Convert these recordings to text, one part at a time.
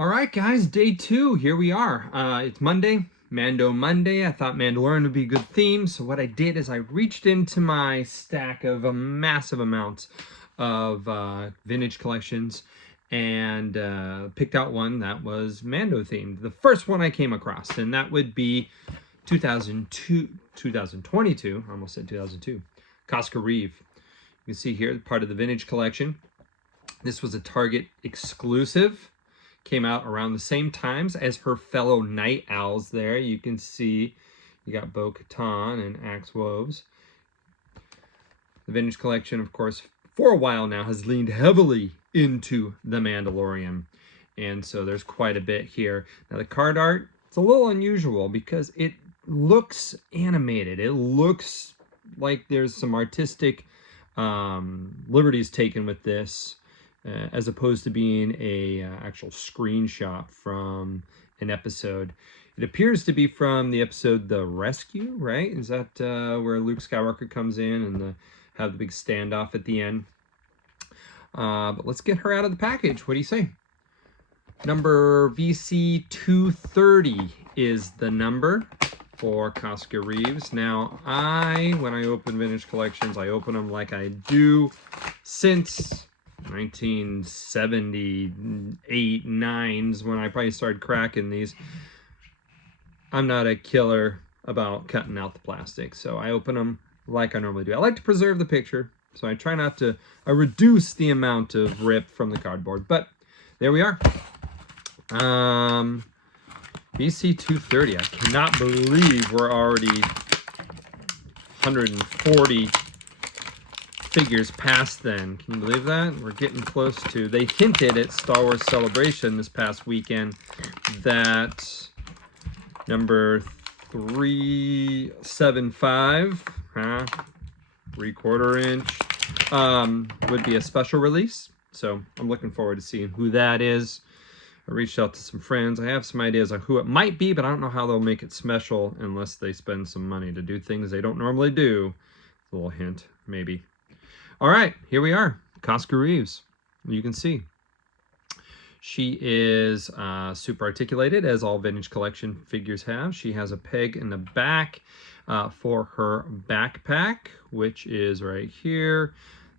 All right, guys, day 2. Here we are. It's Monday, Mando Monday. I thought Mandalorian would be a good theme, so what I did is I reached into my stack of a massive amount of vintage collections and picked out one that was Mando themed. The first one I came across, and that would be 2022. I almost said 2002. Koska Reeves. You can see here part of the vintage collection. This was a Target exclusive. Came out around the same times as her fellow night owls there. You can see you got Bo-Katan and Axe Woves. The vintage collection, of course, for a while now has leaned heavily into The Mandalorian. And so there's quite a bit here. Now the card art, it's a little unusual because it looks animated. It looks like there's some artistic liberties taken with this. As opposed to being a actual screenshot from an episode. It appears to be from the episode The Rescue, right? Is that where Luke Skywalker comes in and have the big standoff at the end? But let's get her out of the package. What do you say? Number VC 230 is the number for Koska Reeves. Now, when I open vintage collections, I open them like I do since 1978, 9s when I probably started cracking these. I'm not a killer about cutting out the plastic, so I open them like I normally do. I like to preserve the picture, so I try not to reduce the amount of rip from the cardboard, but there we are. BC 230. I cannot believe we're already 140 figures past then. Can you believe that? We're getting close to... They hinted at Star Wars Celebration this past weekend that number 375, 3/4 inch, would be a special release. So I'm looking forward to seeing who that is. I reached out to some friends. I have some ideas on who it might be, but I don't know how they'll make it special unless they spend some money to do things they don't normally do. A little hint, maybe. All right, here we are, Koska Reeves. You can see she is super articulated, as all vintage collection figures have. She has a peg in the back for her backpack, which is right here,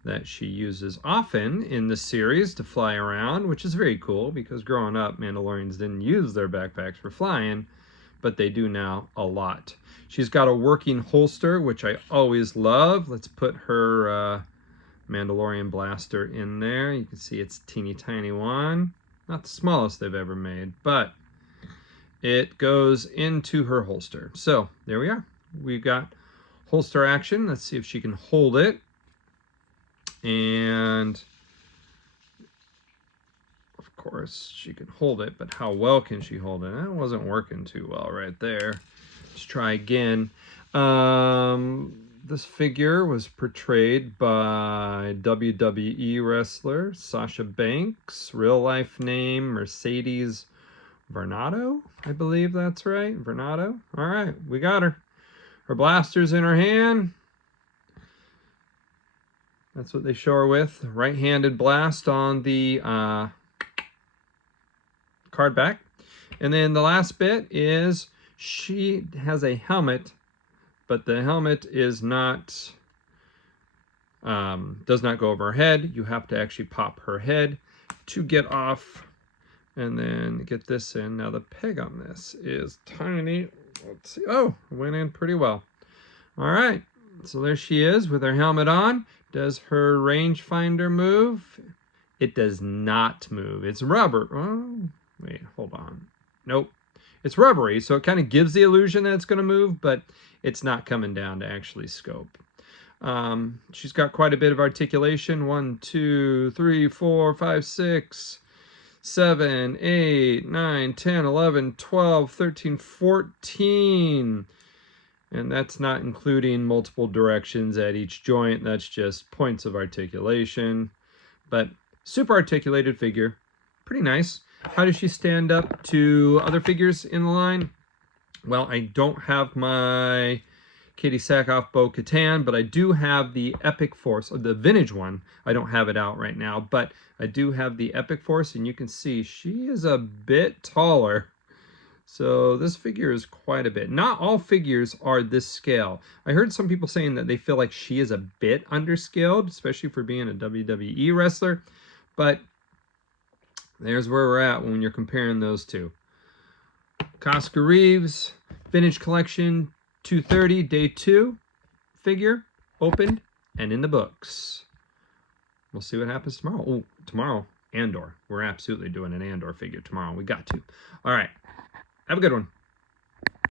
that she uses often in the series to fly around, which is very cool because growing up, Mandalorians didn't use their backpacks for flying, but they do now a lot. She's got a working holster, which I always love. Let's put her Mandalorian blaster in there. You can see it's a teeny tiny one. Not the smallest they've ever made, but it goes into her holster. So there we are. We've got holster action. Let's see if she can hold it. And of course she can hold it, but how well can she hold it? That wasn't working too well right there. Let's try again. This figure was portrayed by WWE wrestler Sasha Banks. Real life name Mercedes Varnado, I believe that's right. Varnado. All right, we got her. Her blaster's in her hand. That's what they show her with. Right-handed blast on the card back. And then the last bit is she has a helmet, but the helmet is not, does not go over her head. You have to actually pop her head to get off and then get this in. Now the peg on this is tiny. Let's see. Oh, it went in pretty well. All right. So there she is with her helmet on. Does her rangefinder move? It does not move. It's rubber. Oh, wait, hold on. Nope. It's rubbery, so it kind of gives the illusion that it's going to move, but it's not coming down to actually scope. She's got quite a bit of articulation. 1, 2, 3, 4, 5, 6, 7, 8, 9, 10, 11, 12, 13, 14. And that's not including multiple directions at each joint. That's just points of articulation. But super articulated figure. Pretty nice. How does she stand up to other figures in the line? Well, I don't have my Katie Sackhoff, Bo-Katan, but I do have the Epic Force, or the vintage one. I don't have it out right now, but I do have the Epic Force, and you can see she is a bit taller. So this figure is quite a bit. Not all figures are this scale. I heard some people saying that they feel like she is a bit underscaled, especially for being a WWE wrestler, but there's where we're at when you're comparing those two. Koska Reeves, Vintage Collection 230, Day 2 figure, opened and in the books. We'll see what happens tomorrow. Oh, tomorrow, Andor. We're absolutely doing an Andor figure tomorrow. We got to. All right. Have a good one.